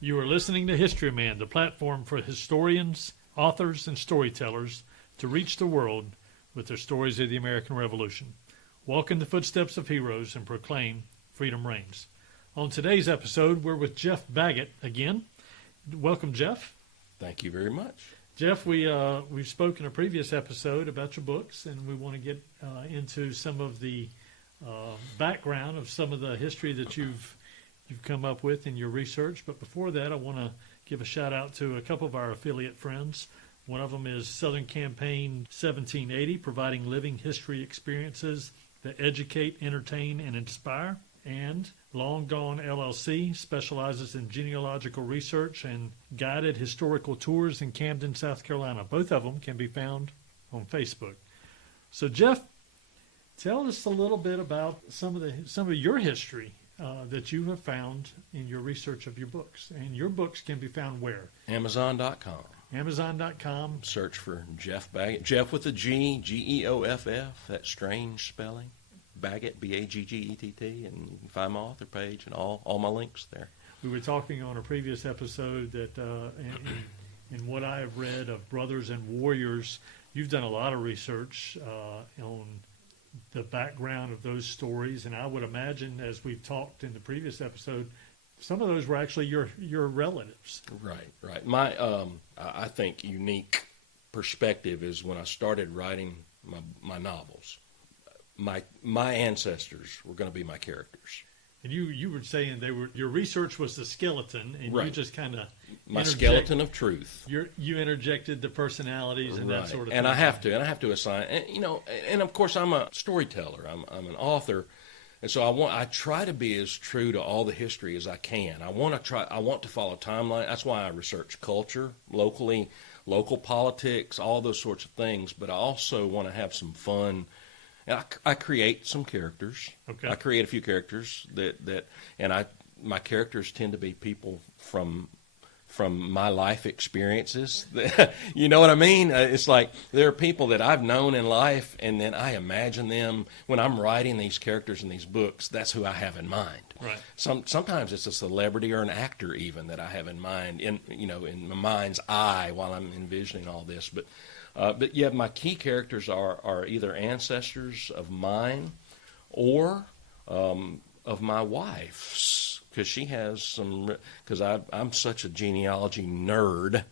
You are listening to History Man, the platform for historians, authors, and storytellers to reach the world with their stories of the American Revolution. Walk in the footsteps of heroes and proclaim freedom reigns. On today's episode, we're with Geoff Baggett again. Welcome, Geoff. Thank you very much. Geoff, we've spoken in a previous episode about your books, and we want to get into some of the background of some of the history that you've come up with in your research. But before that, I want to give a shout out to a couple of our affiliate friends. One of them is Southern Campaign 1780, providing living history experiences that educate, entertain, and inspire. And Long Gone LLC specializes in genealogical research and guided historical tours in Camden, South Carolina. Both of them can be found on Facebook. So, Geoff, tell us a little bit about some of your history that you have found in your research of your books. And your books can be found where? Amazon.com. Amazon.com. Search for Geoff Baggett. Geoff with a G, Geoff, that strange spelling. Baggett, Baggett, and you can find my author page and all my links there. We were talking on a previous episode that in what I have read of Brothers and Warriors, you've done a lot of research on the background of those stories, and I would imagine, as we've talked in the previous episode, some of those were actually your relatives. Right. My I think unique perspective is when I started writing my novels. My ancestors were going to be my characters. And you were saying your research was the skeleton, and right. You just kind of my skeleton of truth. You interjected the personalities and that sort of thing. And I have to assign, and of course I'm a storyteller. I'm an author, and so I try to be as true to all the history as I can. I want to follow timeline. That's why I research culture locally, local politics, all those sorts of things. But I also want to have some fun. And I create some characters. Okay. I create a few characters my characters tend to be people from my life experiences. You know what I mean? It's like there are people that I've known in life, and then I imagine them when I'm writing these characters in these books. That's who I have in mind. Right. Sometimes it's a celebrity or an actor even that I have in mind in my mind's eye while I'm envisioning all this. But yeah, my key characters are either ancestors of mine or of my wife's, because she has some. Because I'm such a genealogy nerd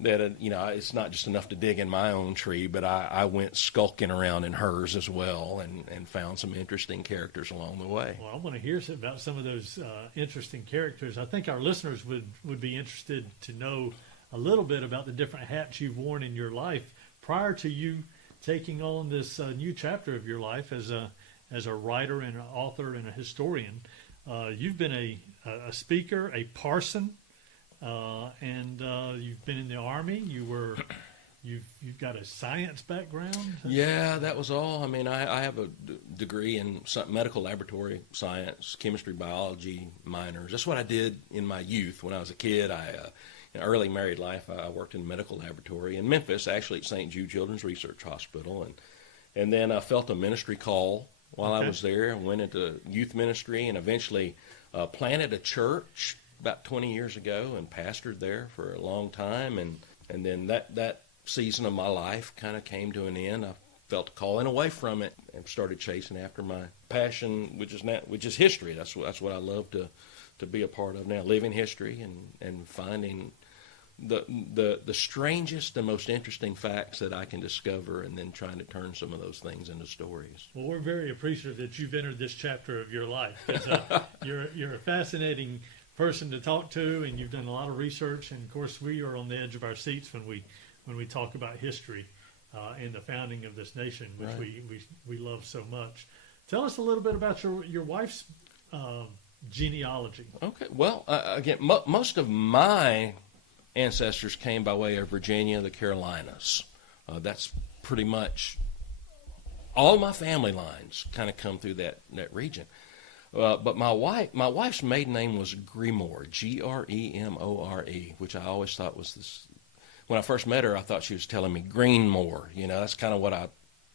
that it's not just enough to dig in my own tree, but I went skulking around in hers as well and found some interesting characters along the way. Well, I want to hear about some of those interesting characters. I think our listeners would be interested to know a little bit about the different hats you've worn in your life prior to you taking on this new chapter of your life as a writer and an author and a historian. You've been a speaker, a parson, and you've been in the Army. You've got a science background. Yeah, that was all. I mean, I have a degree in medical laboratory science, chemistry, biology minors. That's what I did in my youth when I was a kid. In early married life, I worked in a medical laboratory in Memphis, actually at St. Jude Children's Research Hospital, and then I felt a ministry call while I was there. I went into youth ministry and eventually planted a church about 20 years ago and pastored there for a long time, and then that season of my life kind of came to an end. I felt a calling away from it and started chasing after my passion, which is history. That's what I love to be a part of now, living history and finding the strangest and most interesting facts that I can discover, and then trying to turn some of those things into stories. Well, we're very appreciative that you've entered this chapter of your life. You're a fascinating person to talk to, and you've done a lot of research. And of course, we are on the edge of our seats when we talk about history and the founding of this nation, which right. we love so much. Tell us a little bit about your wife's genealogy. Okay. Well, again, most of my ancestors came by way of Virginia, the Carolinas. That's pretty much all my family lines kind of come through that region. But my wife's maiden name was Gremore, Gremore, which I always thought was this. When I first met her, I thought she was telling me Greenmore. That's kind of what I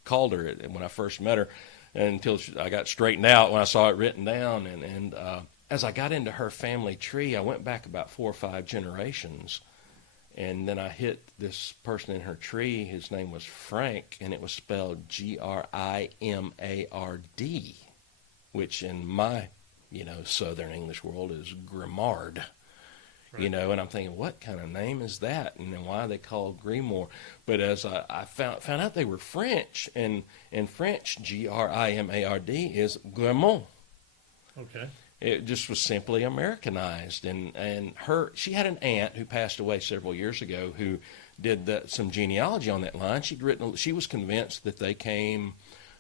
called her when I first met her, until I got straightened out when I saw it written down. And as I got into her family tree, I went back about 4 or 5 generations, and then I hit this person in her tree. His name was Frank, and it was spelled Grimard, which in my, Southern English world is Grimard. Right. And I'm thinking, what kind of name is that? And then why are they called Grimoire? But as I found out they were French, and in French, Grimard is Grimont. Okay. It just was simply Americanized. And she had an aunt who passed away several years ago who did some genealogy on that line. She was convinced that they came,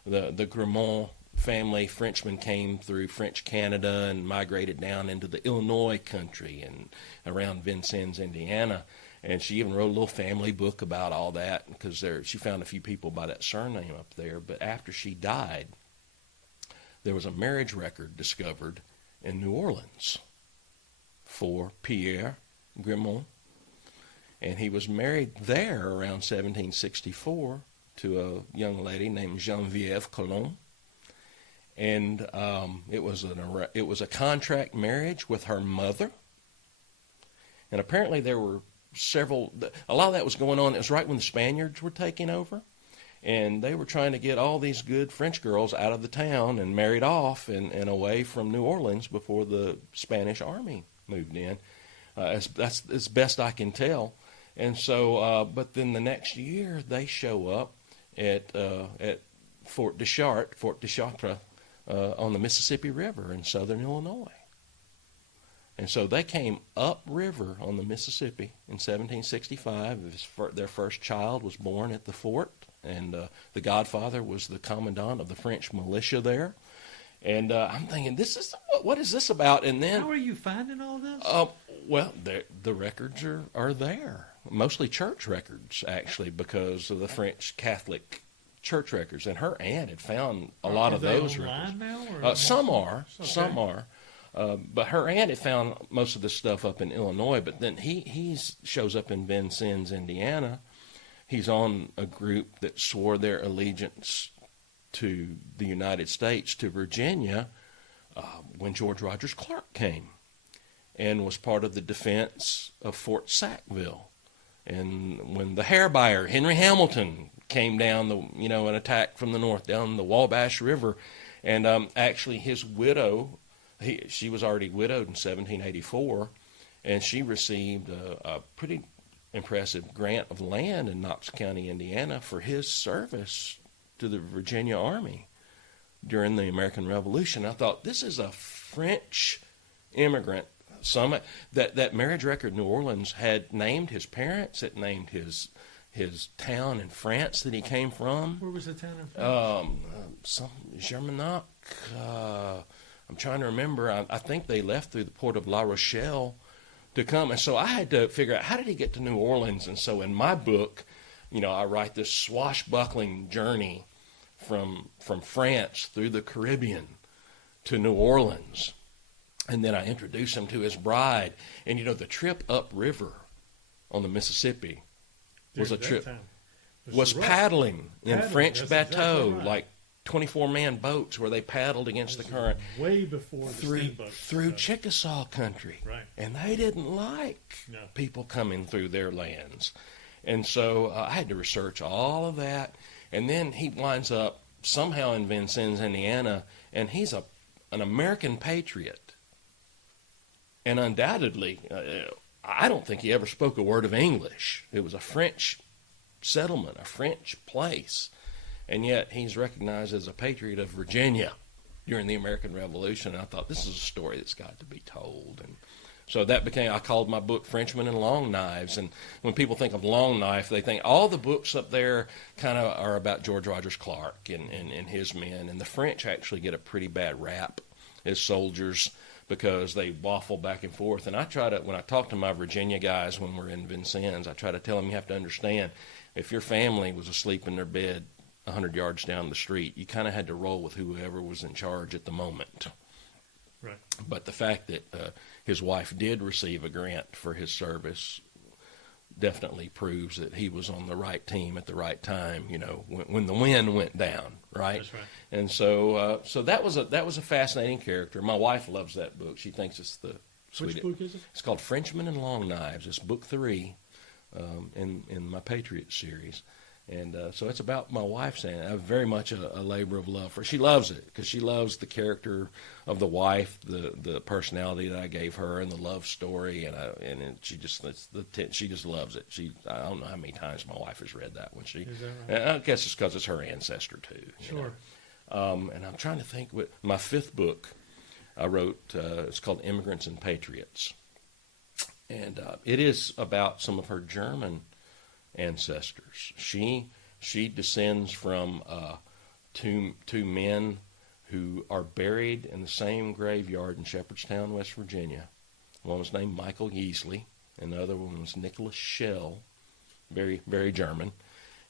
the Grimont family, Frenchmen came through French Canada and migrated down into the Illinois country and around Vincennes, Indiana. And she even wrote a little family book about all that because she found a few people by that surname up there. But after she died, there was a marriage record discovered in New Orleans for Pierre Grimont. And he was married there around 1764 to a young lady named Geneviève Colomb. And it was a contract marriage with her mother. And apparently there were a lot of that was going on. It was right when the Spaniards were taking over. And they were trying to get all these good French girls out of the town and married off and away from New Orleans before the Spanish army moved in. That's as best I can tell. And so, but then the next year they show up at Fort Deschartres, on the Mississippi River in southern Illinois. And so they came upriver on the Mississippi in 1765. Their first child was born at the fort, and the godfather was the commandant of the French militia there. And I'm thinking, what is this about? And then, how are you finding all this? Well, the records are there, mostly church records, actually, because of the French Catholic church records, and her aunt had found a lot of those records. Now, some are, okay. some are, but her aunt had found most of this stuff up in Illinois. But then he shows up in Vincennes, Indiana. He's on a group that swore their allegiance to the United States, to Virginia, when George Rogers Clark came, and was part of the defense of Fort Sackville. And when the hair buyer Henry Hamilton came down and attacked from the north down the Wabash River, and actually his widow, she was already widowed in 1784, and she received a pretty impressive grant of land in Knox County, Indiana, for his service to the Virginia Army during the American Revolution. I thought, this is a French immigrant. That marriage record in New Orleans had named his parents. It named his town in France that he came from. Where was the town in France? Some Germanac. I'm trying to remember. I think they left through the port of La Rochelle to come. And so I had to figure out, how did he get to New Orleans? And so in my book, I write this swashbuckling journey from France through the Caribbean to New Orleans. And then I introduce him to his bride. And, the trip upriver on the Mississippi was paddling in French bateaux, exactly right. Like 24-man boats where they paddled against the current. Way before the steamboats. Through Chickasaw country. Right. And they didn't like people coming through their lands. And so I had to research all of that. And then he winds up somehow in Vincennes, Indiana, and he's an American patriot. And undoubtedly, I don't think he ever spoke a word of English. It was a French settlement, a French place. And yet he's recognized as a patriot of Virginia during the American Revolution. And I thought, this is a story that's got to be told. And so I called my book Frenchmen and Long Knives. And when people think of Long Knife, they think all the books up there kind of are about George Rogers Clark and his men. And the French actually get a pretty bad rap as soldiers, because they waffle back and forth. And when I talk to my Virginia guys when we're in Vincennes, I try to tell them, you have to understand, if your family was asleep in their bed 100 yards down the street, you kind of had to roll with whoever was in charge at the moment. Right. But the fact that his wife did receive a grant for his service definitely proves that he was on the right team at the right time, when the wind went down, right? That's right. And so that was a fascinating character. My wife loves that book. She thinks it's the sweetest. Which book is it? It's called Frenchmen and Long Knives. It's book 3 in my Patriot series. And so it's about my wife saying very much a labor of love for her. She loves it because she loves the character of the wife, the personality that I gave her, and the love story. She just loves it. I don't know how many times my wife has read that one. Is that right? I guess it's because it's her ancestor too. Sure. And I'm trying to think. My 5th book I wrote. It's called Immigrants and Patriots, and it is about some of her German ancestors. She descends from two men who are buried in the same graveyard in Shepherdstown, West Virginia. One was named Michael Yeasley, and the other one was Nicholas Schell, very, very German.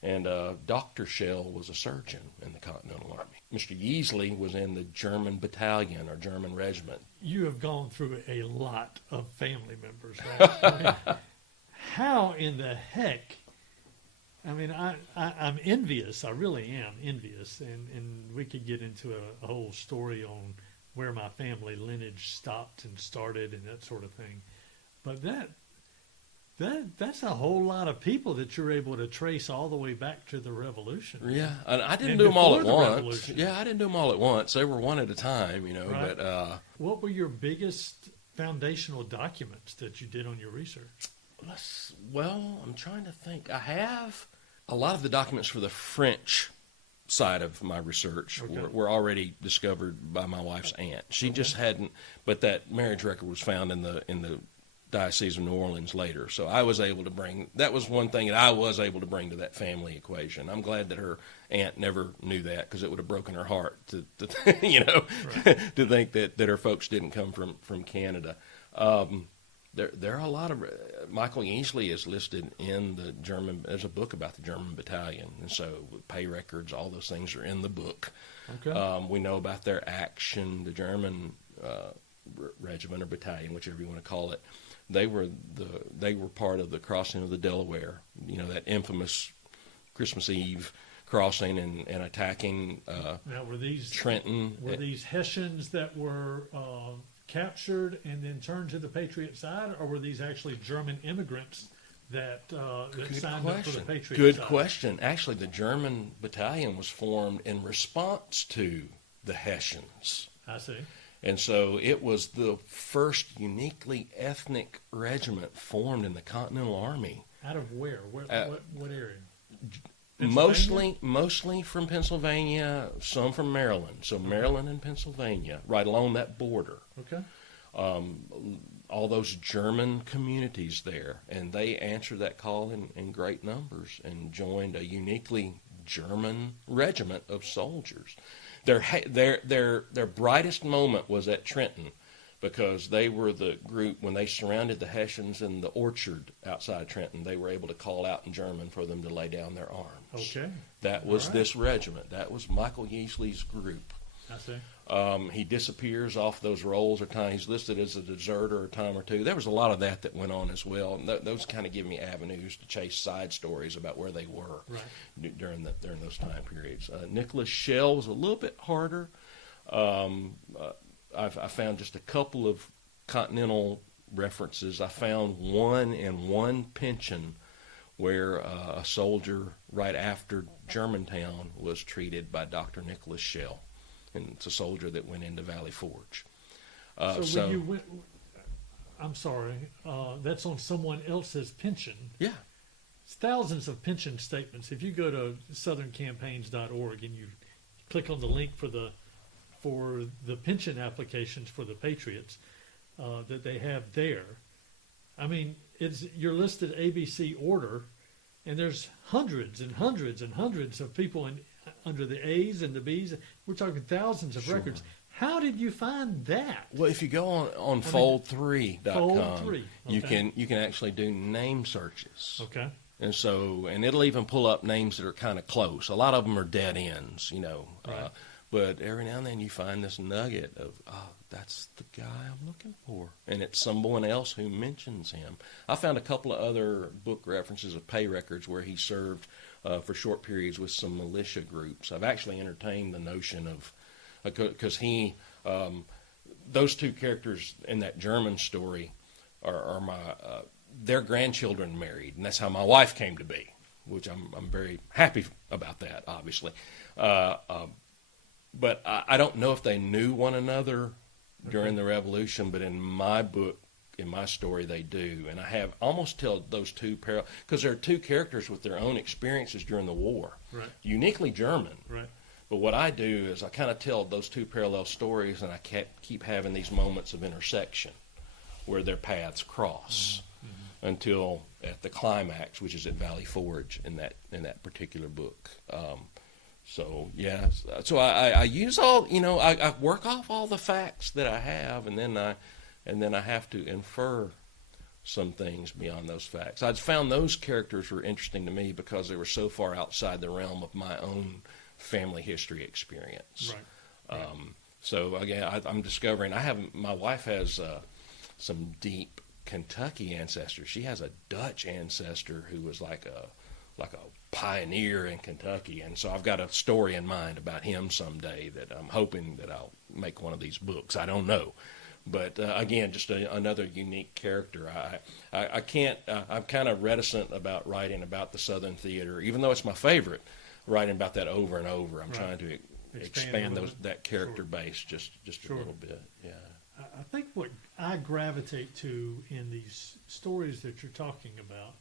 And Dr. Schell was a surgeon in the Continental Army. Mr. Yeasley was in the German battalion or German regiment. You have gone through a lot of family members, right? I mean, how in the heck? I mean, I'm envious. I really am envious. And we could get into a whole story on where my family lineage stopped and started and that sort of thing. But that's a whole lot of people that you're able to trace all the way back to the Revolution. Yeah, and I didn't And do them all at before the once. Revolution. Yeah, I didn't do them all at once. They were one at a time, Right. But What were your biggest foundational documents that you did on your research? I'm trying to think. I have a lot of the documents for the French side of my research were already discovered by my wife's aunt. She just hadn't, but that marriage record was found in the Diocese of New Orleans later. So I was able to that was one thing that I was able to bring to that family equation. I'm glad that her aunt never knew that, because it would have broken her heart to to think that her folks didn't come from Canada. There are a lot of Michael Yeasley is listed in the German. There's a book about the German battalion, and so pay records, all those things are in the book. Okay. We know about their action. The German regiment or battalion, whichever you want to call it, they were part of the crossing of the Delaware. That infamous Christmas Eve crossing and attacking Now, were these Trenton. Were these Hessians that were captured and then turned to the Patriot side, or were these actually German immigrants that signed up for the Patriot Good side? question. Actually, the German battalion was formed in response to the Hessians. I see. And so it was the first uniquely ethnic regiment formed in the Continental Army. Out of where? What area? Pennsylvania? Mostly from Pennsylvania, some from Maryland. So Maryland and Pennsylvania, right along that border. Okay. All those German communities there, and they answered that call in great numbers and joined a uniquely German regiment of soldiers. Their brightest moment was at Trenton, because they were the group, when they surrounded the Hessians in the orchard outside Trenton, they were able to call out in German for them to lay down their arms. Okay. That was All right. this regiment. That was Michael Yeasley's group. I see. He disappears off those rolls or time. He's listed as a deserter a time or two. There was a lot of that went on as well. And those kind of give me avenues to chase side stories about where they were during those time periods. Nicholas Schell was a little bit harder. I found just a couple of continental references. I found one in one pension where a soldier right after Germantown was treated by Dr. Nicholas Schell. And it's a soldier that went into Valley Forge. So when you went, I'm sorry, that's on someone else's pension. Yeah. It's thousands of pension statements. If you go to southerncampaigns.org and you click on the link for the pension applications for the Patriots that they have there, I mean, you're listed ABC order, and there's hundreds and hundreds and hundreds of people under the A's and the B's. We're talking thousands of records. How did you find that? Well, if you go on fold3.com, Fold3, okay. you can actually do name searches. Okay. And it'll even pull up names that are kind of close. A lot of them are dead ends, Right. But every now and then you find this nugget of, oh, that's the guy I'm looking for. And it's someone else who mentions him. I found a couple of other book references of pay records where he served for short periods with some militia groups. I've actually entertained the notion of, because those two characters in that German story are my, their grandchildren married. And that's how my wife came to be, which I'm very happy about that, obviously. But I don't know if they knew one another during the Revolution, but in my book, in my story, they do. And I have almost tell those two parallel, because there are two characters with their own experiences during the war, Right. uniquely German. Right. But what I do is I kind of tell those two parallel stories, and I keep having these moments of intersection where their paths cross until at the climax, which is at Valley Forge in that particular book. So yeah, so I use all, I work off all the facts that I have, and then I have to infer some things beyond those facts. I found those characters were interesting to me because they were so far outside the realm of my own family history experience. Right. So again, I'm discovering my wife has some deep Kentucky ancestors. She has a Dutch ancestor who was like a pioneer in Kentucky, and so I've got a story in mind about him someday that I'm hoping that I'll make one of these books. I don't know, but again, just another unique character. I can't. I'm kind of reticent about writing about the Southern Theater, even though it's my favorite. Writing about that over and over, I'm trying to expand that character base just a little bit. Yeah. I think what I gravitate to in these stories that you're talking about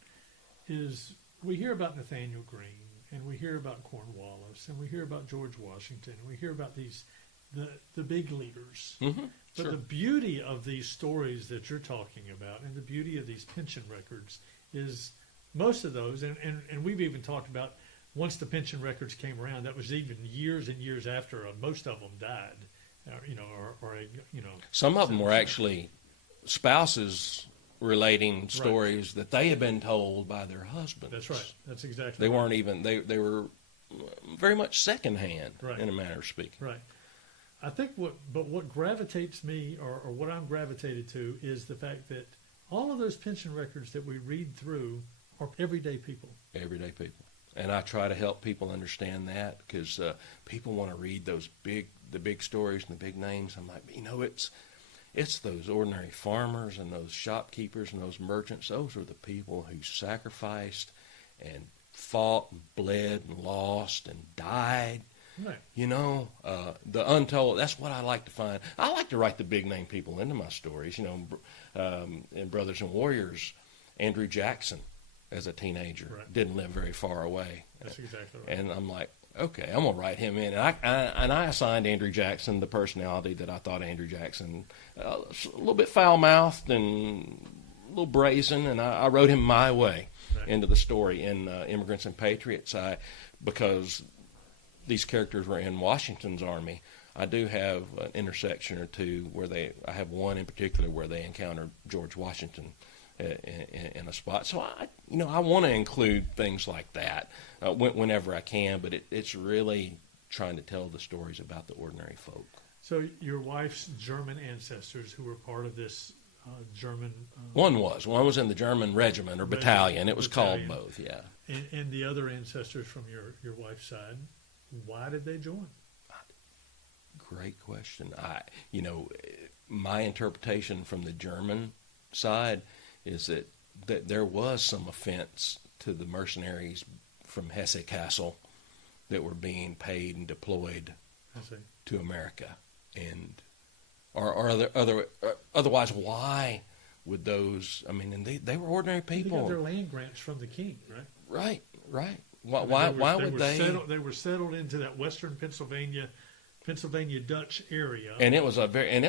is we hear about Nathaniel Greene, and we hear about Cornwallis, and we hear about George Washington, and we hear about the big leaders. Mm-hmm. But the beauty of these stories that you're talking about, and the beauty of these pension records, is most of those, and we've even talked about once the pension records came around, that was even years and years after most of them died, Some of them were actually spouses relating stories that they had been told by their husbands. That's right. That's exactly. They weren't even they were very much secondhand in a manner of speaking. Right. I think what gravitates me or what I'm gravitated to is the fact that all of those pension records that we read through are everyday people. Everyday people. And I try to help people understand that because people want to read the big stories and the big names. I'm like, it's those ordinary farmers and those shopkeepers and those merchants. Those are the people who sacrificed and fought and bled and lost and died. Right. The untold, that's what I like to find. I like to write the big name people into my stories. In Brothers and Warriors, Andrew Jackson as a teenager didn't live very far away. That's exactly right. And I'm like, okay, I'm going to write him in. And I assigned Andrew Jackson the personality that I thought Andrew Jackson, a little bit foul-mouthed and a little brazen, and I wrote him my way into the story in Immigrants and Patriots. Because these characters were in Washington's army, I do have an intersection or two where I have one in particular where they encounter George Washington in a spot. So I want to include things like that whenever I can, but it's really trying to tell the stories about the ordinary folk. So your wife's German ancestors who were part of this German... One was in the German regiment or battalion. It was called both, yeah. And the other ancestors from your wife's side, why did they join? Great question. My interpretation from the German side is that there was some offense to the mercenaries from Hesse Castle that were being paid and deployed to America, otherwise, why would those? I mean, and they were ordinary people. They got their land grants from the king, right? Right. Why would they? They were settled into that western Pennsylvania Dutch area, and it was in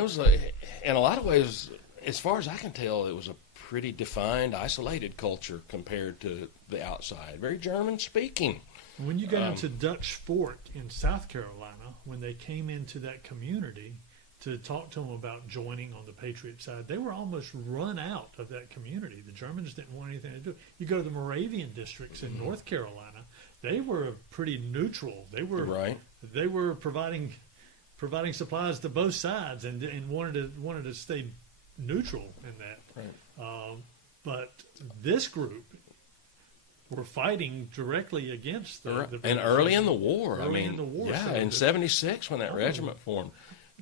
a lot of ways, as far as I can tell, it was a pretty defined, isolated culture compared to the outside. Very German speaking. When you got into Dutch Fork in South Carolina, when they came into that community to talk to them about joining on the Patriot side, they were almost run out of that community. The Germans didn't want anything to do. You go to the Moravian districts in North Carolina, they were pretty neutral. They were providing providing supplies to both sides and wanted to stay neutral in that. Right. But this group were fighting directly against the and early in the war. Early in the war, yeah, so in '76 when that regiment formed.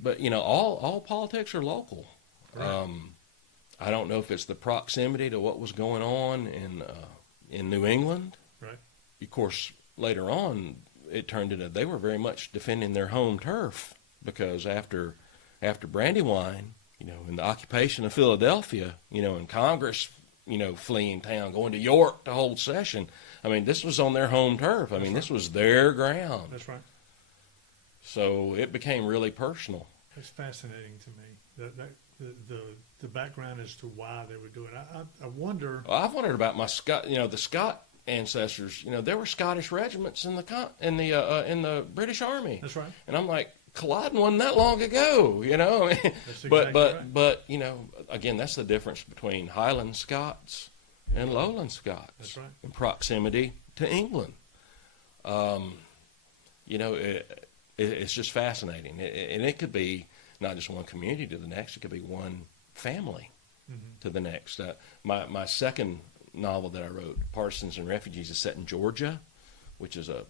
But all politics are local. Right. I don't know if it's the proximity to what was going on in New England. Right. Of course, later on, it turned into they were very much defending their home turf because after Brandywine, in the occupation of Philadelphia, and Congress, fleeing town, going to York to hold session. I mean, this was on their home turf. I mean, this was their ground. That's right. So it became really personal. It's fascinating to me the background as to why they were doing it. I wonder. Well, I've wondered about my Scott, the Scott ancestors. There were Scottish regiments in the British Army. That's right. And I'm like, Culloden wasn't that long ago, That's exactly but again, that's the difference between Highland Scots and Lowland Scots. That's right. In proximity to England. It's just fascinating, and it could be not just one community to the next; it could be one family to the next. My second novel that I wrote, Partisans and Refugees, is set in Georgia, which was a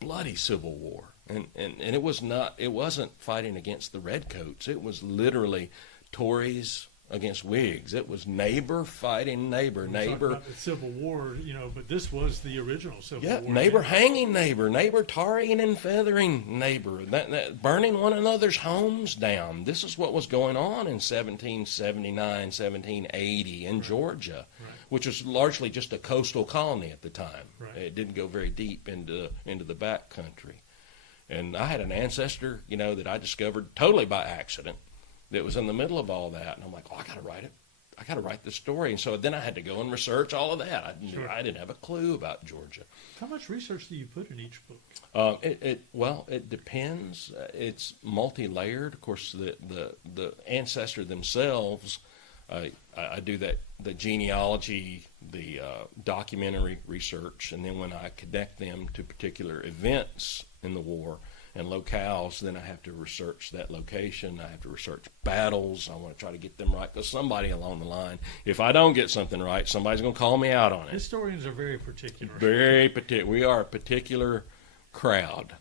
bloody civil war, and it wasn't fighting against the redcoats. It was literally Tories against Whigs. It was neighbor fighting neighbor. Talk about the Civil War, but this was the original Civil War. Yeah, neighbor hanging neighbor tarring and feathering neighbor, that burning one another's homes down. This is what was going on in 1779, 1780 in Georgia, which was largely just a coastal colony at the time. Right. It didn't go very deep into the back country. And I had an ancestor, that I discovered totally by accident that was in the middle of all that. And I'm like, I got to write it. I got to write this story. And so then I had to go and research all of that. I didn't have a clue about Georgia. How much research do you put in each book? It depends. It's multi-layered. Of course, the ancestor themselves, I do the genealogy, the documentary research, and then when I connect them to particular events in the war and locales, then I have to research that location. I have to research battles. I want to try to get them right because somebody along the line, if I don't get something right, somebody's going to call me out on it. Historians are very particular. Very particular. We are a particular crowd.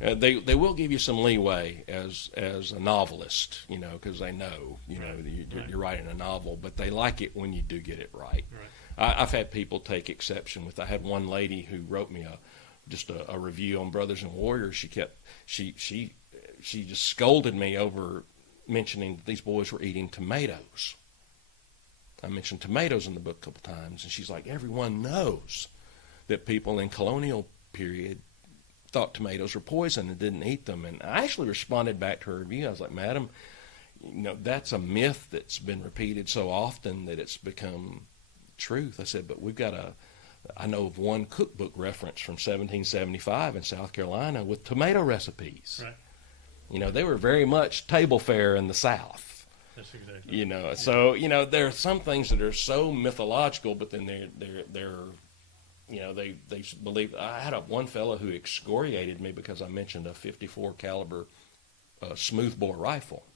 Right. They will give you some leeway as a novelist, because they know, you're writing a novel, but they like it when you do get it right. I've had people take exception with. I had one lady who wrote me just a review on Brothers and Warriors. She just scolded me over mentioning that these boys were eating tomatoes. I mentioned tomatoes in the book a couple times, and she's like, everyone knows that people in colonial period thought tomatoes were poison and didn't eat them. And I actually responded back to her review. I was like, Madam, that's a myth that's been repeated so often that it's become truth. I said, but I know of one cookbook reference from 1775 in South Carolina with tomato recipes. Right. They were very much table fare in the South. That's exactly. So there are some things that are so mythological, but then they're they believe. I had one fellow who excoriated me because I mentioned a 54 caliber smoothbore rifle.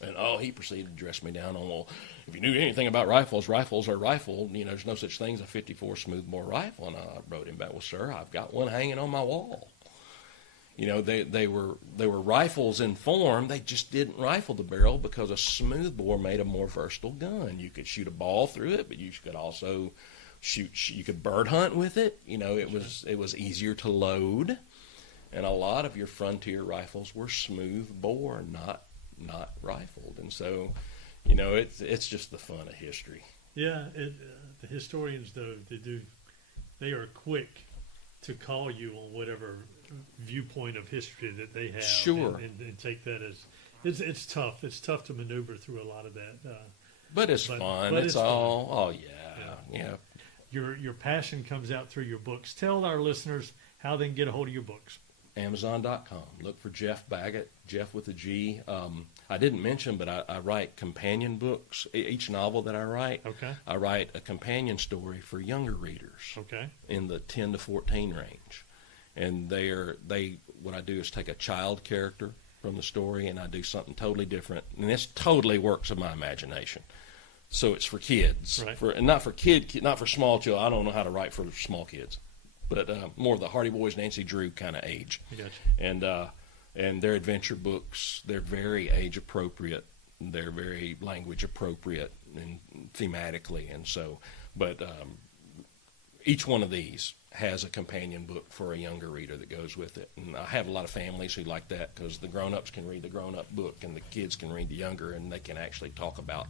And he proceeded to dress me down on, well, if you knew anything about rifles are rifle. There's no such thing as a 54 smoothbore rifle. And I wrote him back, well, sir, I've got one hanging on my wall. They were rifles in form. They just didn't rifle the barrel because a smoothbore made a more versatile gun. You could shoot a ball through it, but you could also you could bird hunt with it. It was easier to load. And a lot of your frontier rifles were smooth bore, not rifled. And so, it's just the fun of history. Yeah, the historians, though, they are quick to call you on whatever viewpoint of history that they have. Sure. And take that as, it's tough. It's tough to maneuver through a lot of that. But it's fun. It's all, fun. Yeah. Your passion comes out through your books. Tell our listeners how they can get a hold of your books. Amazon.com. Look for Geoff Baggett, Geoff with a G. I didn't mention, but I write companion books. Each novel that I write, I write a companion story for younger readers. Okay. In the 10 to 14 range, and they what I do is take a child character from the story and I do something totally different, and this totally works of my imagination. So it's for kids, Right. and not for small children. I don't know how to write for small kids, but more of the Hardy Boys, Nancy Drew kind of age. I got you. And they're adventure books. They're very age appropriate. They're very language appropriate and thematically, and so. But each one of these has a companion book for a younger reader that goes with it. And I have a lot of families who like that because the grown-ups can read the grown-up book and the kids can read the younger, and they can actually talk about.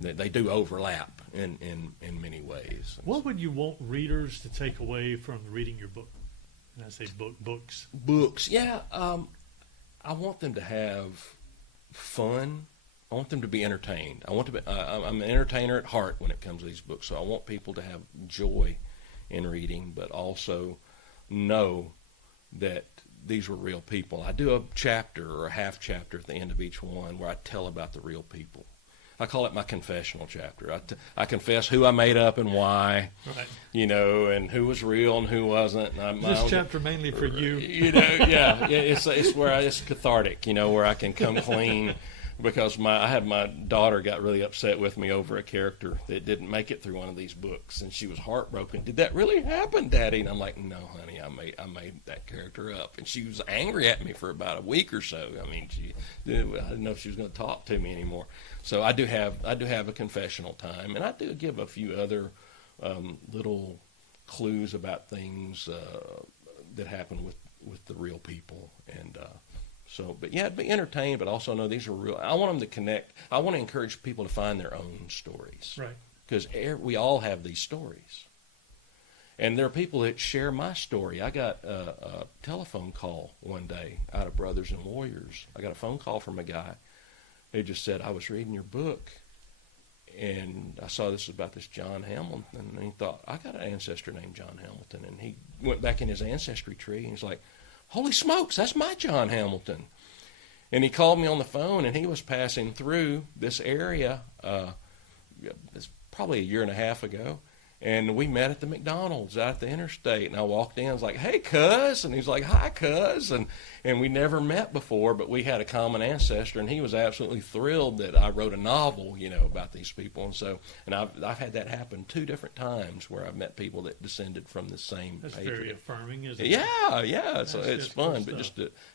They do overlap in many ways. What would you want readers to take away from reading your book? And I say books. Books, yeah. I want them to have fun. I want them to be entertained. I'm an entertainer at heart when it comes to these books, so I want people to have joy in reading, but also know that these were real people. I do a chapter or a half chapter at the end of each one where I tell about the real people. I call it my confessional chapter. I confess who I made up and why, Right. And who was real and who wasn't. This chapter mainly for you. Yeah. It's where it's cathartic, where I can come clean. Because my daughter got really upset with me over a character that didn't make it through one of these books, and she was heartbroken. Did that really happen, Daddy? And I'm like, no, honey, I made that character up. And she was angry at me for about a week or so. I mean, I didn't know if she was going to talk to me anymore. So I do have a confessional time, and I do give a few other little clues about things that happen with the real people, and. But yeah, be entertained, but also know these are real. I want them to connect. I want to encourage people to find their own stories. Right. Because we all have these stories. And there are people that share my story. I got a telephone call one day out of Brothers and Warriors. I got a phone call from a guy who just said, I was reading your book, and I saw this about this John Hamilton, and he thought, I got an ancestor named John Hamilton. And he went back in his ancestry tree, and he's like, holy smokes, that's my John Hamilton. And he called me on the phone, and he was passing through this area it's probably a year and a half ago, and we met at the McDonald's out at the interstate, and I walked in, I was like, hey, cuz, and he's like, hi, cuz, and we never met before, but we had a common ancestor, and he was absolutely thrilled that I wrote a novel, about these people, and I've had that happen 2 different times where I've met people that descended from the same That's patriot. very affirming, isn't it? Yeah, so it's cool fun, but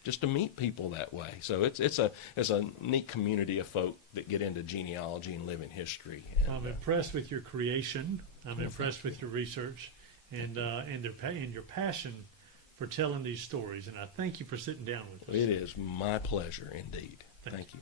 just to meet people that way. So it's a neat community of folk that get into genealogy and living history. And, I'm impressed with your creation. I'm impressed with your research and your passion for telling these stories. And I thank you for sitting down with us. It is my pleasure indeed. Thank you.